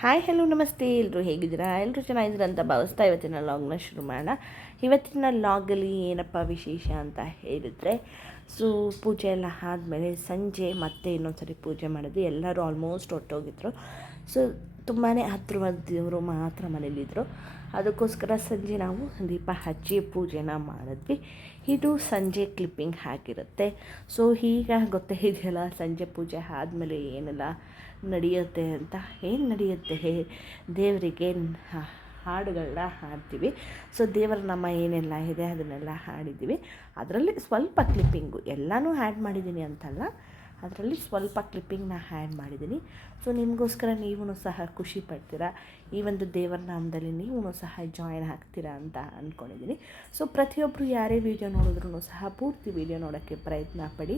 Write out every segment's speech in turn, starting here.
Hi hello ನಮಸ್ತೆ, ಎಲ್ಲರೂ ಹೇಗಿದ್ದೀರಾ? ಎಲ್ಲರೂ ಚೆನ್ನಾಗಿದ್ದೀರಾ ಅಂತ ಭಾವಿಸ್ತಾ ಇವತ್ತಿನ ಲಾಗ್ನ ಶುರು ಮಾಡೋಣ. ಇವತ್ತಿನ ಲಾಗಲ್ಲಿ ಏನಪ್ಪ ವಿಶೇಷ ಅಂತ ಹೇಳಿದರೆ, ಪೂಜೆ ಎಲ್ಲ ಆದಮೇಲೆ ಸಂಜೆ ಮತ್ತೆ ಇನ್ನೊಂದ್ಸರಿ ಪೂಜೆ ಮಾಡಿದ್ವಿ. ಎಲ್ಲರೂ ಆಲ್ಮೋಸ್ಟ್ ಹೊರಟೋಗಿದ್ರು. ತುಂಬಾ ಹತ್ತಿರವಾದ ದೇವರು ಮಾತ್ರ ಮನೇಲಿದ್ದರು. ಅದಕ್ಕೋಸ್ಕರ ಸಂಜೆ ನಾವು ದೀಪ ಹಚ್ಚಿ ಪೂಜೆನ ಮಾಡಿದ್ವಿ. ಇದು ಸಂಜೆ ಕ್ಲಿಪ್ಪಿಂಗ್ ಆಗಿರುತ್ತೆ. ಈಗ ಗೊತ್ತೇ ಇದೆಯಲ್ಲ, ಸಂಜೆ ಪೂಜೆ ಆದಮೇಲೆ ಏನೆಲ್ಲ ನಡೆಯುತ್ತೆ ಅಂತ. ಏನು ನಡೆಯುತ್ತೆ, ದೇವರಿಗೆ ಹಾಡುಗಳನ್ನ ಹಾಡ್ತೀವಿ. ದೇವರ ನಾಮ ಏನೆಲ್ಲ ಇದೆ ಅದನ್ನೆಲ್ಲ ಹಾಡಿದ್ದೀವಿ. ಅದರಲ್ಲಿ ಸ್ವಲ್ಪ ಕ್ಲಿಪ್ಪಿಂಗು, ಎಲ್ಲನೂ ಆ್ಯಡ್ ಮಾಡಿದ್ದೀನಿ ಅಂತಲ್ಲ, ಅದರಲ್ಲಿ ಸ್ವಲ್ಪ ಕ್ಲಿಪ್ಪಿಂಗ್ನ ಆ್ಯಡ್ ಮಾಡಿದ್ದೀನಿ. ನಿಮಗೋಸ್ಕರ ನೀವು ಸಹ ಖುಷಿ ಪಡ್ತೀರಾ, ಈ ಒಂದು ದೇವರ ನಾಮದಲ್ಲಿ ನೀವು ಸಹ ಜಾಯಿನ್ ಆಗ್ತೀರಾ ಅಂತ ಅಂದ್ಕೊಂಡಿದ್ದೀನಿ. ಪ್ರತಿಯೊಬ್ಬರು ಯಾರೇ ವಿಡಿಯೋ ನೋಡಿದ್ರೂ ಸಹ ಪೂರ್ತಿ ವಿಡಿಯೋ ನೋಡೋಕ್ಕೆ ಪ್ರಯತ್ನ ಪಡಿ.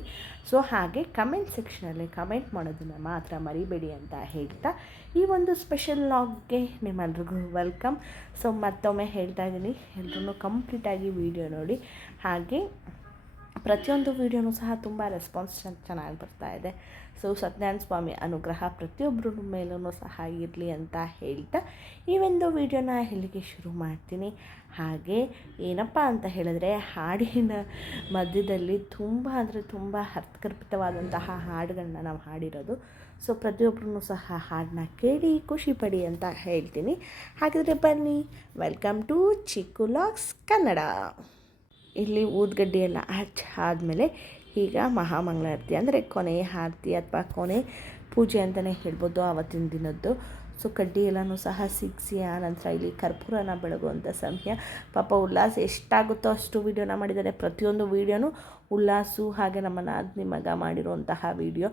ಹಾಗೆ ಕಮೆಂಟ್ ಸೆಕ್ಷನಲ್ಲಿ ಕಮೆಂಟ್ ಮಾಡೋದನ್ನು ಮಾತ್ರ ಮರಿಬೇಡಿ ಅಂತ ಹೇಳ್ತಾ, ಈ ಒಂದು ಸ್ಪೆಷಲ್ ಲಾಗ್ಗೆ ನಿಮ್ಮೆಲ್ರಿಗೂ ವೆಲ್ಕಮ್. ಮತ್ತೊಮ್ಮೆ ಹೇಳ್ತಾ ಇದ್ದೀನಿ, ಎಲ್ಲರೂ ಕಂಪ್ಲೀಟಾಗಿ ವಿಡಿಯೋ ನೋಡಿ. ಹಾಗೆ ಪ್ರತಿಯೊಂದು ವೀಡಿಯೋನೂ ಸಹ ತುಂಬ ರೆಸ್ಪಾನ್ಸ್ ಚೆನ್ನಾಗಿ ಬರ್ತಾಯಿದೆ. ಸತ್ಯನಾರಾಯಣ ಸ್ವಾಮಿ ಅನುಗ್ರಹ ಪ್ರತಿಯೊಬ್ಬರ ಮೇಲೂ ಸಹ ಇರಲಿ ಅಂತ ಹೇಳ್ತಾ ಈ ಒಂದು ವೀಡಿಯೋನ ಇಲ್ಲಿಗೆ ಶುರು ಮಾಡ್ತೀನಿ. ಹಾಗೆ ಏನಪ್ಪ ಅಂತ ಹೇಳಿದ್ರೆ, ಹಾಡಿನ ಮಧ್ಯದಲ್ಲಿ ತುಂಬ ಅಂದರೆ ತುಂಬ ಅರ್ಥಗರ್ಭಿತವಾದಂತಹ ಹಾಡುಗಳನ್ನ ನಾವು ಹಾಡಿರೋದು. ಪ್ರತಿಯೊಬ್ಬರೂ ಸಹ ಹಾಡನ್ನ ಕೇಳಿ ಖುಷಿ ಪಡಿ ಅಂತ ಹೇಳ್ತೀನಿ. ಹಾಗಿದ್ರೆ ಬನ್ನಿ, welcome to Chikku logs Kannada. ಇಲ್ಲಿ ಊದ್ಗಡ್ಡಿ ಎಲ್ಲ ಆದಮೇಲೆ ಈಗ ಮಹಾಮಂಗಳಾರತಿ ಅಂದರೆ ಕೊನೆಯ ಆರತಿ ಅಥವಾ ಕೊನೆ ಪೂಜೆ ಅಂತಲೇ ಹೇಳ್ಬೋದು ಆವತ್ತಿನ ದಿನದ್ದು. ಕಡ್ಡಿ ಎಲ್ಲನೂ ಸಹ ಸಿಗಿಸಿ ಆನಂತರ ಇಲ್ಲಿ ಕರ್ಪೂರನ ಬೆಳಗುವಂಥ ಸಮಯ. ಪಾಪ ಉಲ್ಲಾಸ್ ಎಷ್ಟಾಗುತ್ತೋ ಅಷ್ಟು ವೀಡಿಯೋನ ಮಾಡಿದ್ದಾರೆ. ಪ್ರತಿಯೊಂದು ವೀಡಿಯೋನೂ ಉಲ್ಲಾಸು ಹಾಗೆ ನಮ್ಮ ನಾದಿನಿ ಮಗ ಮಾಡಿರುವಂತಹ ವೀಡಿಯೋ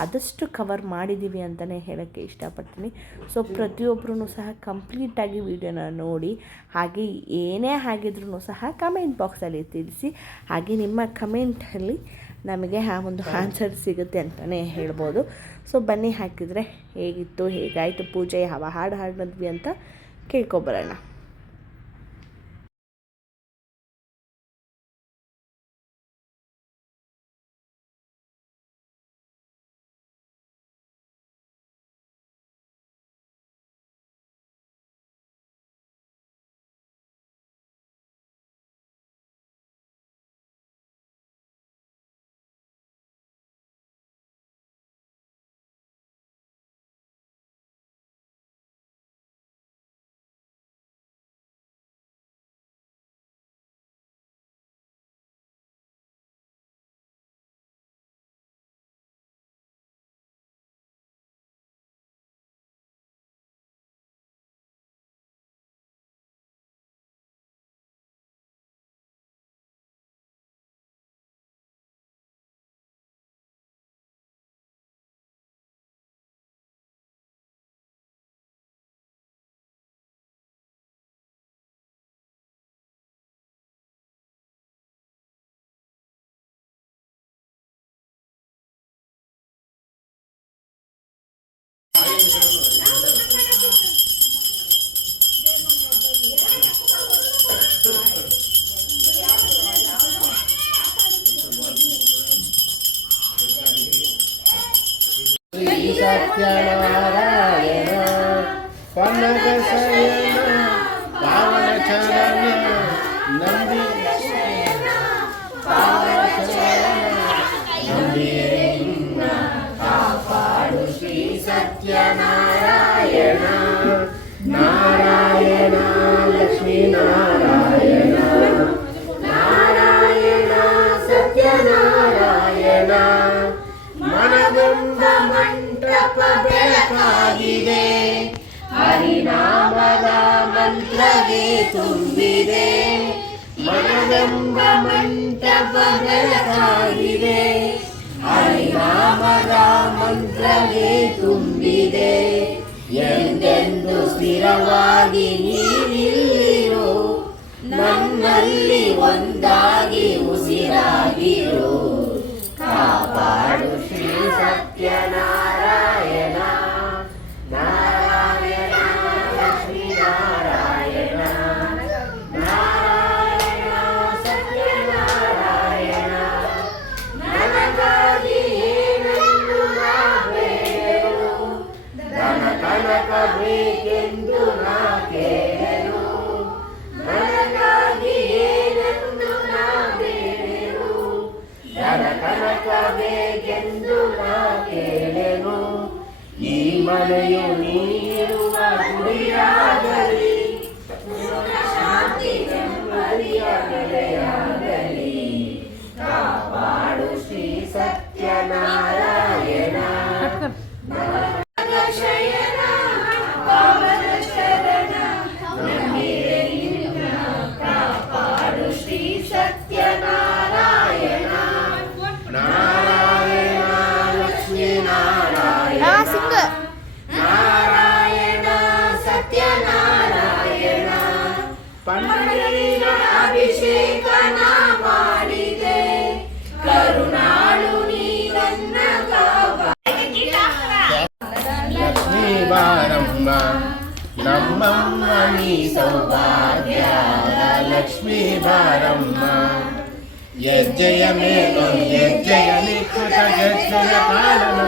ಆದಷ್ಟು ಕವರ್ ಮಾಡಿದ್ದೀವಿ ಅಂತಲೇ ಹೇಳೋಕ್ಕೆ ಇಷ್ಟಪಡ್ತೀನಿ. ಪ್ರತಿಯೊಬ್ಬರೂ ಸಹ ಕಂಪ್ಲೀಟಾಗಿ ವೀಡಿಯೋನ ನೋಡಿ. ಹಾಗೆ ಏನೇ ಆಗಿದ್ರೂ ಸಹ ಕಮೆಂಟ್ ಬಾಕ್ಸಲ್ಲಿ ತಿಳಿಸಿ. ಹಾಗೆ ನಿಮ್ಮ ಕಮೆಂಟಲ್ಲಿ ನಮಗೆ ಆ ಒಂದು ಆನ್ಸರ್ ಸಿಗುತ್ತೆ ಅಂತಲೇ ಹೇಳ್ಬೋದು. ಬನ್ನಿ, ಹಾಕಿದರೆ ಹೇಗಿತ್ತು, ಹೇಗಾಯಿತು ಪೂಜೆ, ಯಾವ ಹಾಡು ಹಾಡಿದ್ವಿ ಅಂತ ಕೇಳ್ಕೊಬರೋಣ. ಸತ್ಯನಾರಾಯಣ ಪನ್ನಗ ಶಯನ ಪಾವನ ಚರಣ ನಂದಿ ಕಾಪಾಡು ಶ್ರೀ ಸತ್ಯನಾರಾಯಣ. ನಾರಾಯಣ ಲಕ್ಷ್ಮೀ ನಾರಾಯಣ, ನಾರಾಯಣ ಸತ್ಯನಾರಾಯಣ. ಮನವೆಂಬ ಮಂಟಪ ಬೆಳಕಾಗಿದೆ, ಹರಿನಾಮದ ಮಂತ್ರವೇ ತುಂಬಿದೆ. ಮನವೆಂಬ ಮಂಟಪ ಬೆಳಕಾಗಿದೆ, ಹರಿನಾಮದ ಮಂತ್ರವೇ ತುಂಬಿದೆ. ಎಂದೆಂದು ಸ್ಥಿರವಾಗಿ ನೀನಿಲ್ಲಿರು, ನನ್ನಲ್ಲಿ ಒಂದಾಗಿ ಉಸಿರಾಗಿರು. ಕಾಪಾಡು ಶ್ರೀ ಸತ್ಯನಾರಾಯಣ, ನಾರಾಯಣ ಲಕ್ಷ್ಮೀ ನಾರಾಯಣ, ನಾರಾಯಣ ಸತ್ಯನಾರಾಯಣ. ನನಗಾಗಿ ಏನನ್ನು ನಾ ಬೇಡು, ಧನ ಕನಕ ಬೇಕೆಂದು ನಾ ಕೇಳೆನು, ನನಗಾಗಿ ಏನೆಂದು ನಾ ಬೇಳೆನು, ಧನ ಕನಕ ಬೇಕೆಂದು ನಾ ಕೇಳೆನು. ಈ ಮನೆಯು ನೀರುವ ಗುಡಿಯಾಗಲಿ, ಶಾಂತಿ ನೆಮ್ಮದಿಯ ನೆಲೆಯಾಗಲಿ. ಕಾಪಾಡು ಶ್ರೀ ಸತ್ಯನಾರಾಯಣ. ಶಯನ ಪಾವನ ಶರಣ ನಂಬಿರೆ ನಿನ್ನ, ಕಾಪಾಡು ಶ್ರೀ ಸತ್ಯನಾರಾಯಣ. ನಾರಾಯಣ ಲಕ್ಷ್ಮೀ ನಾರಾಯಣ, ನಾರಾಯಣ ಸತ್ಯನಾರಾಯಣ. ಪಂಡರೀರ ಅಭಿಷೇಕನ ಮಾಡಿದೆ, ಕರುಣಾಳು ನೀರನ್ನ ಲಕ್ಷ್ಮೀ ಬಾರಮ್ಮ ನಮ್ಮಮ್ಮ ನೀ ಸೌಭಾಗ್ಯ. ಲಕ್ಷ್ಮೀ ಬಾರಮ್ಮ ಹೆಜ್ಜೆಯ ಮೇಲೊಂದು ಹೆಜ್ಜೆಯ ನಿಕ್ಕುತ ಗೆಜ್ಜೆಯ ಕಾಲನ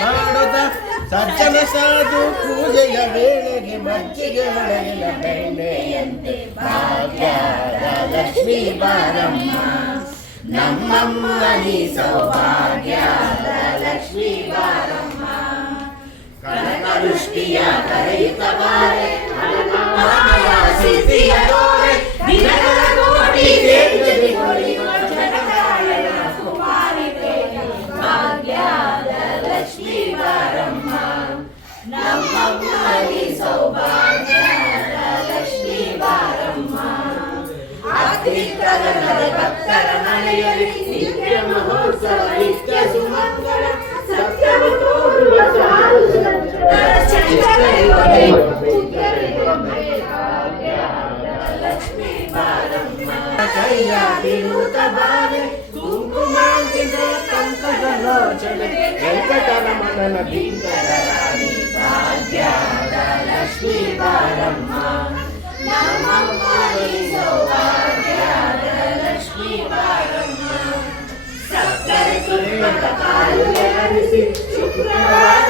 ಮಾಡುತ್ತ ಸಜ್ಜನ ಸಾಧು ಪೂಜೆಯ ವೇಳೆಗೆ ಮಜ್ಜಿಗೆ ಒಳಗಿನ ಬೆಣ್ಣೆಯಂತೆ ಭಾಗ್ಯದ ಲಕ್ಷ್ಮೀ ಬಾರಮ್ಮ ನಮ್ಮಮ್ಮ ನೀ ಸೌಭಾಗ್ಯದ ಲಕ್ಷ್ಮೀ ಬಾರಮ್ಮ. ಕನಕ ದೃಷ್ಟಿಯ ಕರೆಯುತ್ತ ಬಾರೆ, ಸಿದ್ಧಿಯ ತೋರೆ, ದಿನಗಳ ಕೋಟಿ ದೇವತೆ ಕೊಡಿಯುವ ಜನಕಾಯನ ಕುಮಾರಿಕೆ ಭಾಗ್ಯದ ಲಕ್ಷ್ಮೀ ಬಾರಮ್ಮ ನಮ್ಮಮ್ಮ ನೀ ಸೌಭಾಗ್ಯದ ಲಕ್ಷ್ಮೀ ಬಾರಮ್ಮ. ಅತ್ರಿಕರಣದ ಭಕ್ತರ ಮನೆಯಲ್ಲಿ ನಿತ್ಯ ಮಹೋತ್ಸವ ನಿತ್ಯ ಸುಮಂಗಳ, ಸತ್ಯವು ತೋರುವ ಸಾರು ಲಕ್ಷ್ಮೀ ಬಾರಮ್ಮ. ಕೈಯ ಬಿಡುತ್ತ ಬಾರೆ ಕುಂಕುಮಾಂಕಿತ ಕಂಕದ ಲೋಚನೆ, ವೆಂಕಟರಮಣನ ಬೀಂಕರ ರಾಣಿ ಭಾಗ್ಯದ ಲಕ್ಷ್ಮೀ ಬಾರಮ್ಮ ನಮ್ಮಮ್ಮ ನೀ ಸೌಭಾಗ್ಯದ ಲಕ್ಷ್ಮೀ ಬಾರಮ್ಮ. ಸಕ್ಕರೆ ತುಪ್ಪದ ಕಾಲು ನೆರಳಿಸಿ ಶುಕ್ರವಾರ